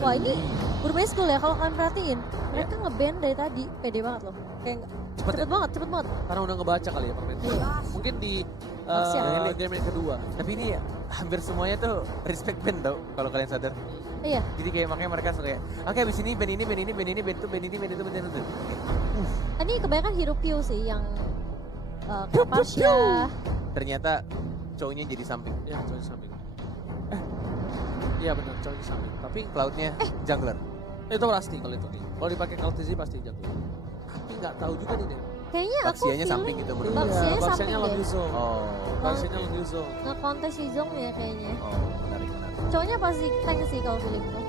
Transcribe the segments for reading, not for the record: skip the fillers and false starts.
Wah ini bermain school ya kalau kalian perhatiin. Mereka nge-ban dari tadi, pede banget loh. Kayak cepet banget. Karena udah ngebaca kali ya permain. Mungkin di game yang kedua. Tapi ini hampir semuanya tuh respect band tau kalau kalian sadar. Iya. Jadi kayak makanya mereka suka kayak, oke abis ini band ini, band ini, band ini, band itu, band ini, band itu, band itu. Ini kebanyakan hero Pio sih yang Kapasya. Ternyata cowoknya jadi samping. Ya, cowok di samping. Iya benar, cowok di samping. Tapi Cloudnya jungler. itu pasti kalau itu. Kalau dipakai Kaltizi pasti jago. Tapi nggak tahu juga nih deh. Kayaknya aku Baxianya samping feeling gitu menurut Baxianya gue. samping Baxianya deh. Long Yuzong. Oh, Baxianya Long Yuzong. Nge-kontes Yuzong ya kayaknya. oh menarik. Cowoknya pasti tank sih kalau feeling tuh.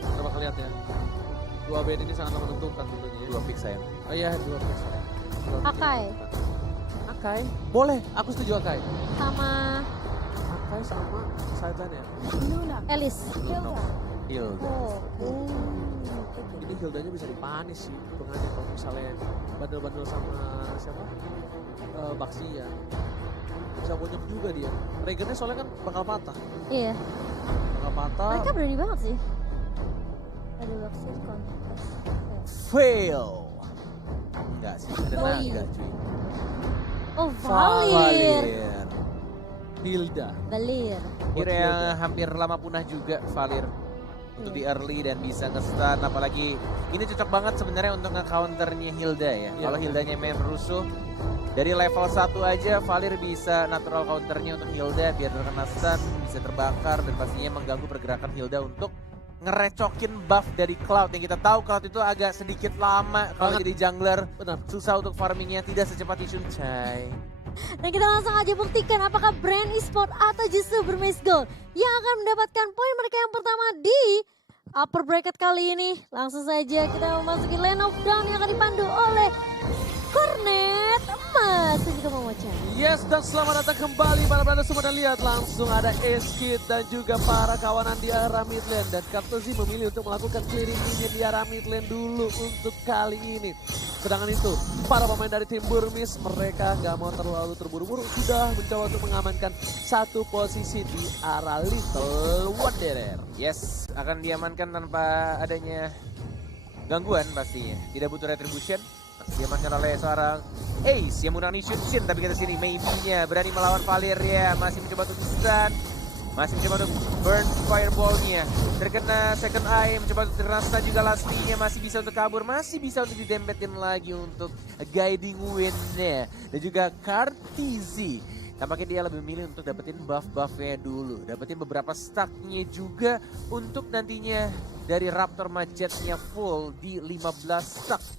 Kita bakal lihat ya. Dua band ini sangat menentukan tentunya ya. Dua pick sayang. Oh iya, dua pick saya. Akai Akai? Boleh, aku setuju Akai. sama Akai sama sideline ya. Elis. No. Hilda. Oh. Ini Hildanya bisa dipanis sih hitungannya kalau misalnya bandel-bandel sama siapa? Baxi ya. Bisa bonyok juga dia. Regennya soalnya kan bakal patah. Iya. Bakal patah. Mereka berani banget sih. Ada Baxi kontes. Fail. Enggak sih, ada Oh, naga iya. cuy. Oh Valir. Hilda. Valir. Hero yang hampir lama punah juga, Valir. Untuk di early dan bisa nge-stun, apalagi ini cocok banget sebenarnya untuk nge-counternya Hilda ya. Iya. Kalau Hildanya main rusuh, dari level 1 aja Valir bisa natural counternya untuk Hilda biar terkena stun, bisa terbakar dan pastinya mengganggu pergerakan Hilda untuk ngerecokin buff dari Cloud yang kita tahu Cloud itu agak sedikit lama kalau jadi jungler. Benar. Susah untuk farmingnya, tidak secepat Yishun Chai. Dan kita langsung aja buktikan apakah brand e-sport atau justru Bermain Gold yang akan mendapatkan poin mereka yang pertama di upper bracket kali ini. Langsung saja kita memasuki lane of down yang akan dipandu oleh Cornet Emas dan juga Momocha. Yes, dan selamat datang kembali para brother semua, dan lihat langsung ada Eskid dan juga para kawanan di arah mid lane. Dan Kartozi memilih untuk melakukan clearing minion di arah mid lane dulu untuk kali ini. Sedangkan itu, para pemain dari tim Burmis mereka nggak mau terlalu terburu-buru, sudah mencoba untuk mengamankan satu posisi di arah Little Wanderer. Yes, akan diamankan tanpa adanya gangguan pastinya. Tidak butuh retribution. Masih diamankan oleh seorang Ace yang menggunakan Shin, tapi kita sini maybe-nya berani melawan Valir ya. Masih mencoba untuk stun. Masih mencoba untuk burn fireball-nya. Terkena second eye, mencoba untuk terkena stun juga lastly-nya. Masih bisa untuk kabur, masih bisa untuk didempetin lagi untuk guiding win-nya. Dan juga Kartizi. Tampaknya dia lebih memilih untuk dapetin buff-buffnya dulu. Dapetin beberapa stack-nya juga untuk nantinya dari Raptor Majetnya full di 15 stack.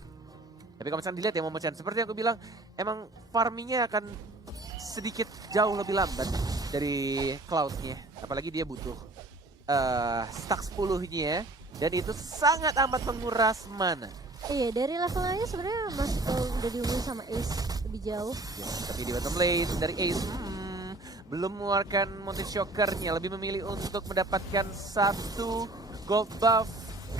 Tapi kalau misalnya dilihat ya Momochan, seperti yang aku bilang, emang farmingnya akan sedikit jauh lebih lambat dari Cloud-nya. Apalagi dia butuh stack 10-nya dan itu sangat amat menguras mana. Iya, dari levelnya sebenarnya masih udah diunggul sama Ace lebih jauh. Ya, tapi di bottom lane dari Ace belum mengeluarkan Mountain Shocker-nya, lebih memilih untuk mendapatkan satu gold buff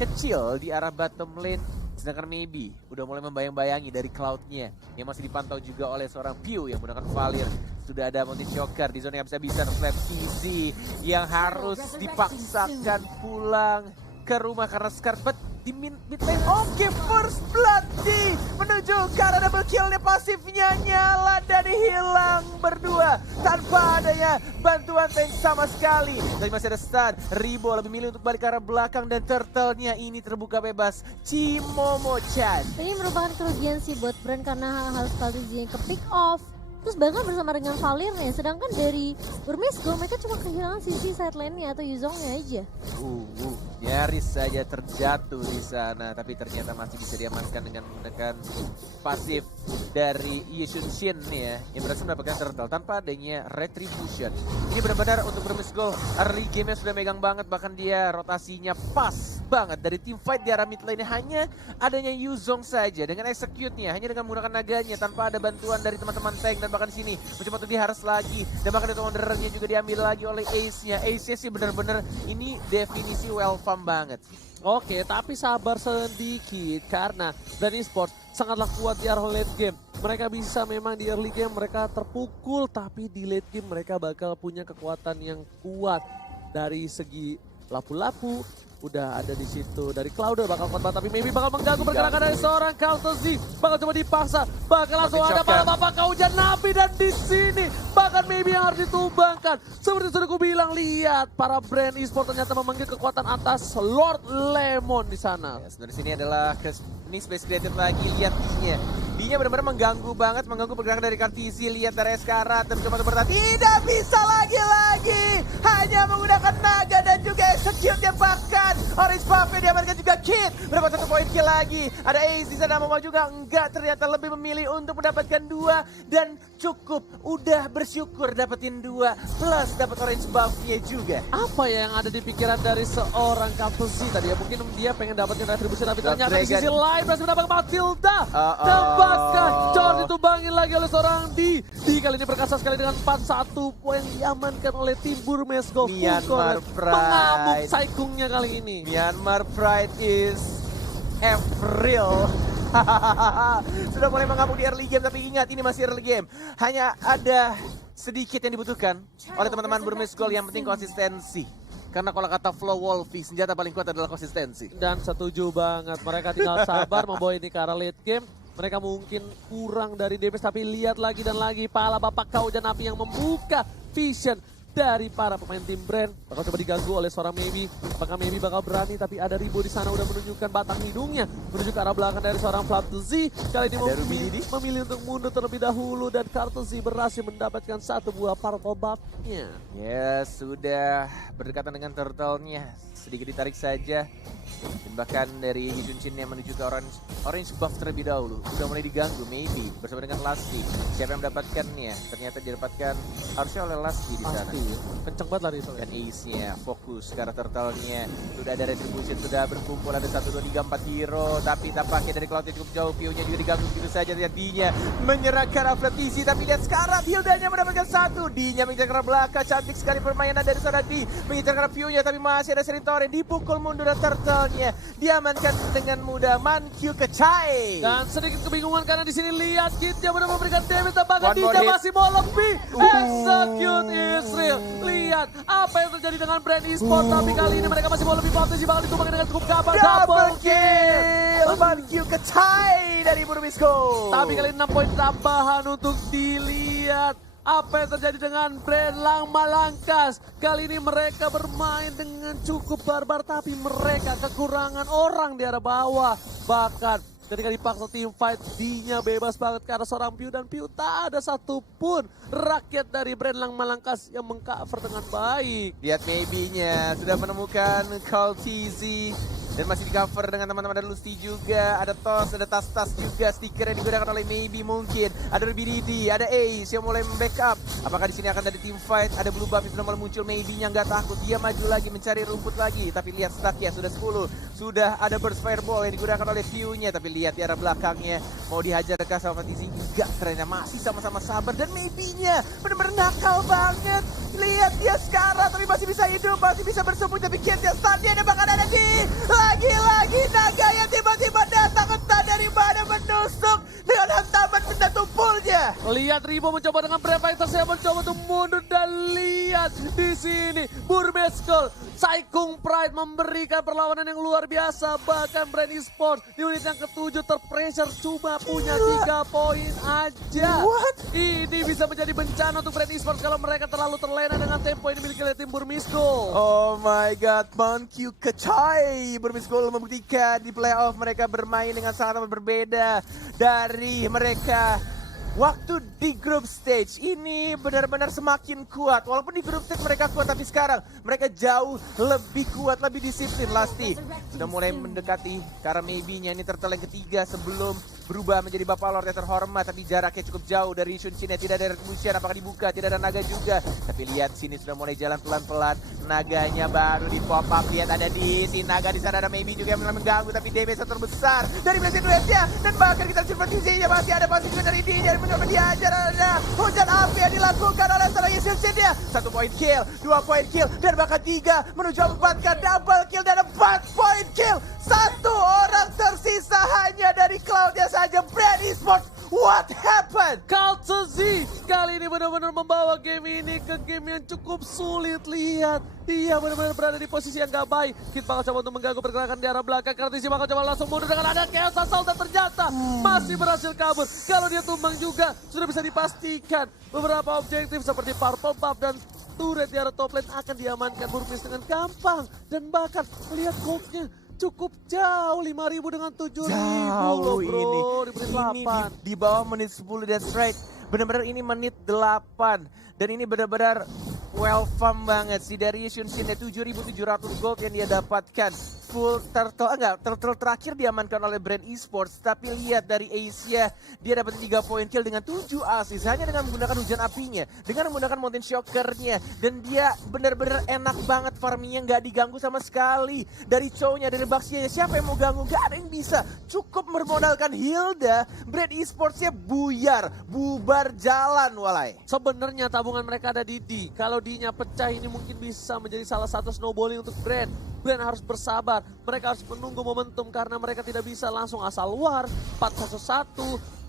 kecil di arah bottom lane. Sedangkan maybe udah mulai membayang-bayangi dari Cloud-nya yang masih dipantau juga oleh seorang Pew yang menggunakan Valir. Sudah ada Mountain Shocker di zona yang bisa-bisa slap easy yang harus dipaksakan pulang ke rumah karena Scarlet di mid lane. Oke, first blood di menuju ke arah double kill-nya, pasifnya nyala dan hilang berdua tanpa adanya bantuan tank sama sekali. Tapi masih ada stun. Ribo lebih milih untuk balik ke arah belakang dan turtle-nya ini terbuka bebas. Cimomo-chan. Ini merupakan kerugian sih buat brand karena hal-hal strategi yang ke pick off. Terus bahkan bersama dengan Valir nih, sedangkan dari Bermain Gold mereka cuma kehilangan sisi side lane-nya atau Yuzongnya aja. Nyaris saja terjatuh di sana, tapi ternyata masih bisa diamankan dengan menggunakan pasif dari Yishun Shin nih ya, yang berhasil mendapatkan turtle tanpa adanya retribution. Ini benar-benar untuk Bermain Gold, early game-nya sudah megang banget, bahkan dia rotasinya pas banget dari tim fight di arah mid lane. Hanya adanya Yuzong saja dengan execute-nya, hanya dengan menggunakan naganya tanpa ada bantuan dari teman-teman tank. Dan bahkan di sini mencoba untuk diharas lagi, dan bahkan itu Wanderer-nya juga diambil lagi oleh Ace-nya. Ace-nya sih benar-benar ini definisi well farm banget. Oke, tapi sabar sedikit karena Brand Esports sangatlah kuat di arah late game. Mereka bisa memang di early game mereka terpukul, tapi di late game mereka bakal punya kekuatan yang kuat dari segi lapu-lapu udah ada di situ. Dari Cloud bakal korban, tapi maybe bakal mengganggu pergerakan dari seorang Kartozi. Bakal coba dipaksa, bakal langsung ada para bapak kaujan Napi, dan di sini bahkan maybe yang harus ditumbangkan. Seperti sudah aku bilang, lihat para brand e-sport ternyata memanggil kekuatan atas Lord Lemon di sana. Yes, dari sini adalah ini Space Creative lagi, lihat B-nya. B-nya benar-benar mengganggu banget, mengganggu pergerakan dari Kartisi. Lihat dari Eskara, tercoba bertahan, tidak bisa lagi-lagi. Hanya menggunakan naga dan juga execute-nya, bahkan Orange Buff diamankan juga Kid. Mendapat 1 poin kill lagi. Ada Ace di sana, mau juga enggak, ternyata lebih memilih untuk mendapatkan 2 dan cukup. Udah bersyukur dapetin 2 plus dapat Orange Buff-nya juga. Apa ya yang ada di pikiran dari seorang Kartozi tadi ya? Mungkin dia pengen dapetin retribusi, tapi ternyata di sisi lain berhasil mendapatkan Matilda. Dan bahkan Chor ditumbangin lagi oleh seorang Di kali ini perkasa sekali dengan 4-1 poin diamankan oleh tim Burmesco. Myanmar Pride. Mengamuk saikungnya kali ini. Myanmar Pride is April. Sudah mulai mengamuk di early game, tapi ingat ini masih early game. Hanya ada sedikit yang dibutuhkan oleh teman-teman Burmesco, yang penting konsistensi. Karena kalau kata Flow Wolfie, senjata paling kuat adalah konsistensi. Dan setuju banget, mereka tinggal sabar membawa ini ke arah late game. Mereka mungkin kurang dari DPS, tapi lihat lagi dan lagi pala bapak kaujan api yang membuka vision dari para pemain tim brand. Bakal coba diganggu oleh seorang Maybe. Apakah Maybe bakal berani, tapi ada Ribo di sana udah menunjukkan batang hidungnya menuju ke arah belakang dari seorang Flaptuzi. Kali ini memilih untuk mundur terlebih dahulu, dan Kartozi berhasil mendapatkan 1 buah purple buff-nya. Ya, sudah berdekatan dengan turtle-nya. Sedikit ditarik saja. Dan bahkan dari Juncin yang menuju ke orange buff terlebih dahulu. Sudah mulai diganggu, Maybe bersama dengan Lasti. Siapa yang mendapatkannya? Ternyata didapatkan harusnya oleh Lasti di sana. Kenceng banget lari itu. Dan Ace-nya fokus ke arah turtle-nya. Sudah ada retribution, sudah berkumpul, ada 1, 2, 3, 4 hero. Tapi tampaknya dari Cloud cukup jauh, view-nya juga diganggu begitu saja. Lihat D-nya menyerahkan Aflatisi, tapi lihat sekarang Hilda-nya mendapatkan 1. D-nya mengincar ke arah belakang, cantik sekali permainan dari sana D. Mengincar ke arah view-nya, tapi masih ada Serintore. Dipukul mundur dan turtle-nya diamankan dengan mudah. Mankyu Kecai. Dan sedikit kebingungan karena di sini lihat Kid-nya benar memberikan damage, bahkan D-nya masih mau lebih. Execute Israel. Lihat apa yang terjadi dengan brand e-sport, tapi kali ini mereka masih mau lebih potensi, bakal ditumbangkan dengan cukup gampang. Double kill Mankyu Kecai dari Burmesco. Tapi kali ini 6 poin tambahan untuk dilihat. Apa yang terjadi dengan brand Lang Malangkas. Kali ini mereka bermain dengan cukup barbar, tapi mereka kekurangan orang di arah bawah. Bahkan ketika dipaksa tim fight, D-nya bebas banget ke arah seorang Piu, dan Piu tak ada satupun rakyat dari brand Lang Malangkas yang mengcover dengan baik. Lihat Maybe-nya sudah menemukan Kaltizi. Dan masih di cover dengan teman-teman, ada Lusty juga, ada Tos, ada tas-tas juga, stiker yang digunakan oleh Maybe mungkin. Ada RBDD, ada Ace yang mulai membackup. Apakah di sini akan ada team fight? Ada Blue Buff yang sudah mulai muncul, Maybe-nya nggak takut, dia maju lagi mencari rumput lagi. Tapi lihat stack-nya sudah 10, sudah ada burst fireball yang digunakan oleh view-nya. Tapi lihat di arah belakangnya, mau dihajar ke sama Tizi, enggak, ternyata masih sama-sama sabar. Dan Maybe-nya benar-benar nakal banget. Lihat dia sekarang, tapi masih bisa hidup, masih bisa bersembunyi. Tapi Kian-nya stun-nya ada, bahkan ada di lagi-lagi naga yang tiba-tiba datang, entah dari mana, menusuk dengan hantaman benda tumpulnya. Lihat Ribo mencoba dengan Brave Fighter, saya mencoba untuk mundur, dan lihat di sini Burmesco Saikung Pride memberikan perlawanan yang luar biasa. Bahkan brand e-sport di unit yang ke-7 terpressure, cuma punya 3 poin aja. Ini bisa menjadi bencana untuk brand e-sport kalau mereka terlalu terlena dengan tempo yang dimiliki oleh tim Burmesco. Oh my god, Mankyu Kecai. Burmesco membuktikan di playoff mereka bermain dengan sangat amat berbeda dari mereka waktu di group stage. Ini benar-benar semakin kuat. Walaupun di group stage mereka kuat, tapi sekarang mereka jauh lebih kuat, lebih disiplin. Lasti sudah mulai mendekati karena Maybe-nya ini turtle yang ketiga sebelum berubah menjadi Bapak Lord yang terhormat. Tapi jaraknya cukup jauh dari Shunshin-nya. Tidak ada retribution, apakah dibuka? Tidak ada naga juga. Tapi lihat sini sudah mulai jalan pelan-pelan. Naganya baru di pop up. Lihat ada di si naga di sana, ada Maybe juga yang mengganggu, tapi damage terbesar dari Blazing Duet-nya. Dan bahkan kita seperti masih ada pasti juga dari D-nya mencoba diajar. Ada hujan api yang dilakukan oleh seorang Shunshin-nya. 1 poin kill, 2 poin kill, dan bahkan 3 menuju 4 ke double kill dan 4 poin kill. 1 orang tersisa hanya dari Cloud-nya saja. Brand Esports What happened? Culture Z kali ini benar-benar membawa game ini ke game yang cukup sulit. Lihat, dia benar-benar berada di posisi yang gak baik. Kid bakal coba untuk mengganggu pergerakan di arah belakang. Kartisi bakal coba langsung mundur dengan ada Chaos Assault dan ternyata masih berhasil kabur. Kalau dia tumbang juga sudah bisa dipastikan beberapa objektif seperti Purple Buff dan turret di arah top lane akan diamankan Burmese dengan gampang. Dan bahkan lihat goldnya cukup jauh, 5.000 dengan 7.000 loh bro, di menit 8. Di bawah menit 10, that's right. Benar-benar ini menit 8. Dan ini benar-benar welcome banget sih dari Shunshin, 7.700 gold yang dia dapatkan. Full turtle terakhir diamankan oleh Brand Esports. Tapi lihat dari Asia, dia dapat 3 poin kill dengan 7 assist. Hanya dengan menggunakan hujan apinya, dengan menggunakan mountain shockernya. Dan dia benar-benar enak banget farmingnya, nggak diganggu sama sekali. Dari Chow-nya, dari Baxia-nya, siapa yang mau ganggu? Gak ada yang bisa. Cukup bermodalkan Hilda, Brand Esports-nya buyar, bubar jalan walai. Sebenarnya tabungan mereka ada di D. Kalau D-nya pecah ini mungkin bisa menjadi salah satu snowballing untuk Brand. Brand harus bersabar, mereka harus menunggu momentum karena mereka tidak bisa langsung asal war. 4 versus 1,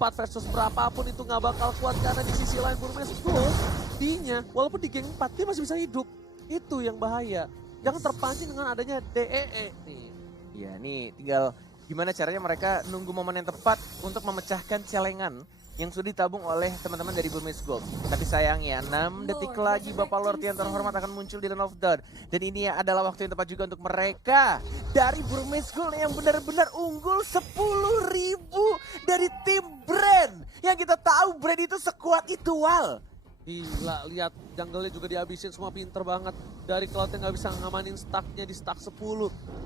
4 versus berapapun itu nggak bakal kuat karena di sisi lain Burmese Gold, D-nya walaupun di geng 4 dia masih bisa hidup. Itu yang bahaya. Jangan terpancing dengan adanya DEE nih. Ya nih tinggal gimana caranya mereka nunggu momen yang tepat untuk memecahkan celengan yang sudah ditabung oleh teman-teman dari Burmese Gold. Tapi sayangnya 6 detik lagi Bapak Lord yang terhormat akan muncul di Land of Dawn. Dan ini adalah waktu yang tepat juga untuk mereka dari Burmese Gold yang benar-benar unggul 10.000 dari tim Brand. Yang kita tahu Brand itu sekuat itu Wal. Gila, lihat jungle-nya juga dihabisin, semua pinter banget. Dari Cloud yang gak bisa ngamanin stacknya di stack 10.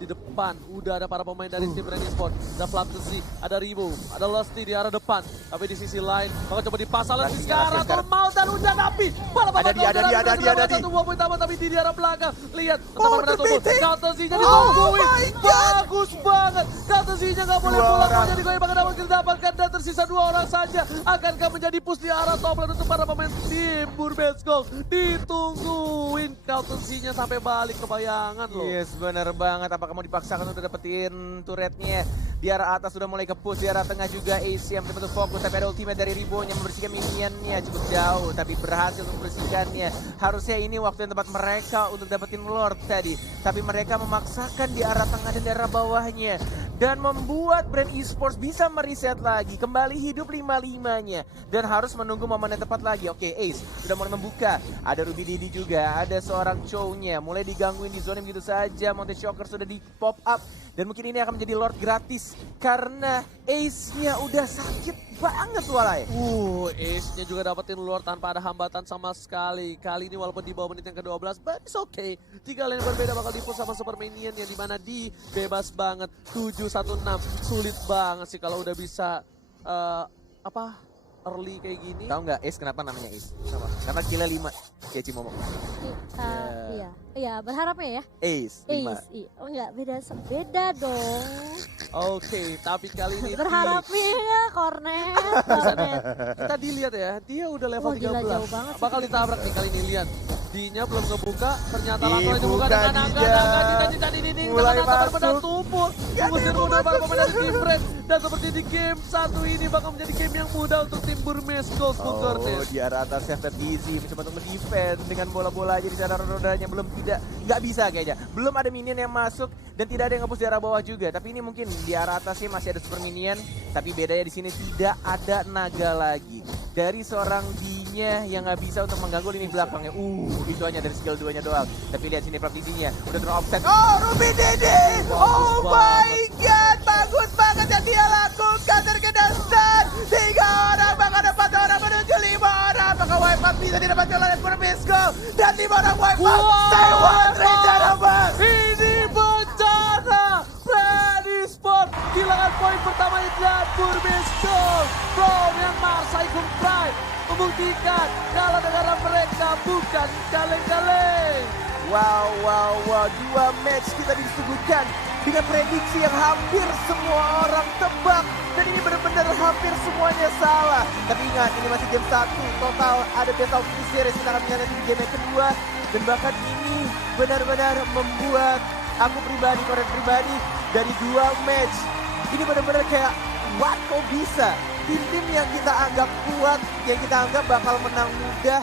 Di depan udah ada para pemain dari tim Brand Esports. Ada Flapsy, ada Ribo, ada Lusty di arah depan. Tapi di sisi lain, bakal coba dipasang lagi sekarang. Mau dan hujan api. Ada dia. Satu buah poin tambah tapi di arah belakang. Lihat, teman-teman pada tubuh. Counter Z-nya ditungguin. Bagus banget. Counter Z-nya gak boleh pulang. Mau jadi goyang bakal dapatkan dan tersisa 2 orang saja. Akankah menjadi push di arah top lane untuk para pemain tim Burmese Gold? Ditungguin Counter Z-nya sampai balik ke bayangan loh. Yes, benar banget. Apakah mau dipaksakan untuk dapetin turretnya? Di arah atas sudah mulai ke push, di arah tengah juga AC yang betul-betul fokus. Tapi ada ultimate dari Ribo yang membersihkan minionnya cukup jauh, tapi berhasil untuk membersihkannya. Harusnya ini waktu yang tepat mereka untuk dapetin Lord tadi. Tapi mereka memaksakan di arah tengah dan di arah bawahnya. Dan membuat Brand Esports bisa mereset lagi, kembali hidup 5-5-nya. Dan harus menunggu momen yang tepat lagi. Oke, Ace sudah mulai membuka. Ada Ruby Didi juga, ada seorang Chow-nya. Mulai digangguin di zone begitu saja. Mountain Shocker sudah di pop up. Dan mungkin ini akan menjadi Lord gratis. Karena Ace-nya udah sakit banget walai. Ace-nya juga dapetin Lord tanpa ada hambatan sama sekali. Kali ini walaupun di bawah menit yang ke-12, but it's okay. 3 lane berbeda bakal di-push sama Super Minion yang dimana di bebas banget. 7-1-6, sulit banget sih kalau udah bisa early kayak gini. Tahu nggak Ace kenapa namanya Ace? Kenapa? Karena killnya 5 kayak Cimomo. Iya, berharapnya ya. Ace 5. Iya. Oh enggak, beda dong. Oke, tapi kali ini Berharapnya ya, Cornet. kita dilihat ya, dia udah level Wah, gila, 13. jauh banget sih. Bakal ditabrak nih kali ini, lihat. D-nya belum ngebuka, ternyata langsung aja Dibuka buka dengan D-nya. angka di dinding. Mulai Dengan masuk. benar-benar tumpul. Mengusir mundur para pemain dari tim Brand. Dan seperti di game 1 ini bakal menjadi game yang mudah untuk tim Burmese Gold. Di arah atas Chef Easy mencoba untuk mendefend dengan bola-bola aja di sana rodanya belum nggak bisa kayaknya. Belum ada minion yang masuk dan tidak ada yang nge-push di arah bawah juga. Tapi ini mungkin di arah atas sih masih ada super minion. Tapi bedanya di sini tidak ada naga lagi. Dari seorang D-nya yang nggak bisa untuk mengganggu lini belakangnya. Itu hanya dari skill 2-nya doang. Tapi lihat sini praktisinya udah turun offset. Oh, Ruby Didi! Oh my god, bagus banget yang dia lakukan. Terkena stun. 3 orang, bahkan ada 4 orang menuju 5 orang. Apakah wipe out bisa didapatkan oleh Burmese Gold? Dan 5 orang wipe out. Stay one, rencana bang. Ini bencana. Brand Esports kehilangan poin pertama dan Burmese Gold. From yang Marsaikung Pride membuktikan kalau negara mereka bukan kaleng-kaleng. Wow, 2 match kita disuguhkan dengan prediksi yang hampir semua orang tebak. Dan ini benar-benar hampir semuanya salah. Tapi ingat, ini masih game 1. Total ada best of 3 series. Kita akan menjalani di game yang kedua. Dan bahkan ini benar-benar membuat aku pribadi, Koret pribadi, dari 2 match. Ini benar-benar kayak, what kok bisa? tim-tim yang kita anggap kuat, yang kita anggap bakal menang mudah,